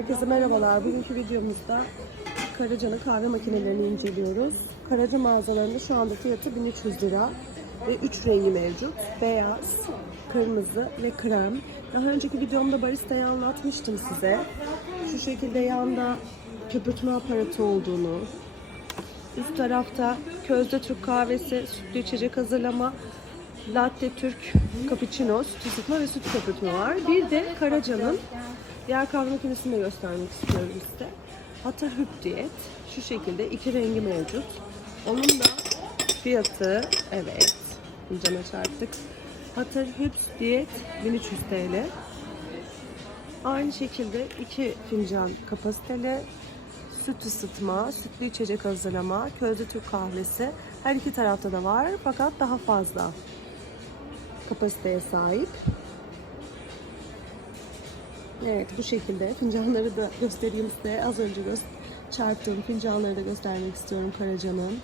Herkese merhabalar. Bugünkü videomuzda Karaca'nın kahve makinelerini inceliyoruz. Karaca mağazalarında şu anda fiyatı 1300 lira ve 3 rengi mevcut. Beyaz, kırmızı ve krem. Daha önceki videomda baristayı anlatmıştım size. Şu şekilde yanda köpürtme aparatı olduğunu, üst tarafta közde Türk kahvesi, sütlü içecek hazırlama, latte Türk, cappuccino, süt ısıtma ve süt köpürtme var. Bir de Karaca'nın diğer kahve makinesini de göstermek istiyorum size. Hatır Hüp Diyet. Şu şekilde iki rengi mevcut. Onun da fiyatı, evet, cana çarptık. Hatır Hüp Diyet 1300 TL. Aynı şekilde iki fincan kapasiteli süt ısıtma, sütlü içecek hazırlama, közlü Türk kahvesi her iki tarafta da var fakat daha fazla kapasiteye sahip. Evet bu şekilde fincanları da göstereyim size. Az önce göz çarptığım fincanları da göstermek istiyorum Karaca'nın.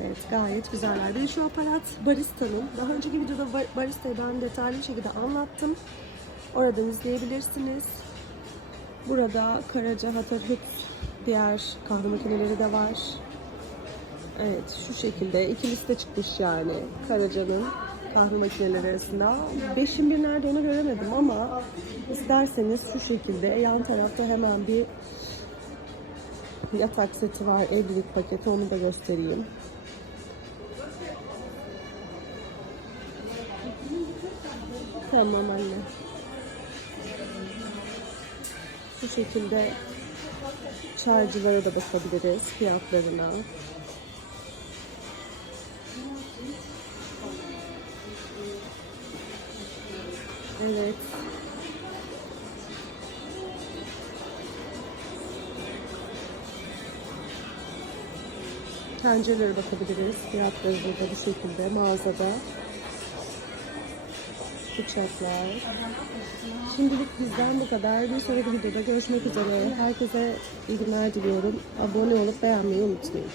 Evet gayet güzeller. Bir şu aparat Barista'nın. Daha önceki videoda bar- Barista'yı ben detaylı bir şekilde anlattım. Oradan izleyebilirsiniz. Burada Karaca, Hatırhüt diğer kahve makineleri de var. Evet şu şekilde ikilisi de çıkmış yani Karaca'nın kahve makineleri arasında. Beşin bir nerede onu göremedim ama isterseniz şu şekilde yan tarafta hemen bir yatak seti var. Evlilik paketi onu da göstereyim. Tamam anne. Bu şekilde çaycılara da bakabiliriz fiyatlarına. Evet. Tencerelere bakabiliriz. Fiyatları burada bu şekilde mağazada. Bıçaklar. Şimdilik bizden bu kadar. Bir sonraki videoda görüşmek üzere. Herkese iyi günler diliyorum. Abone olup beğenmeyi unutmayın.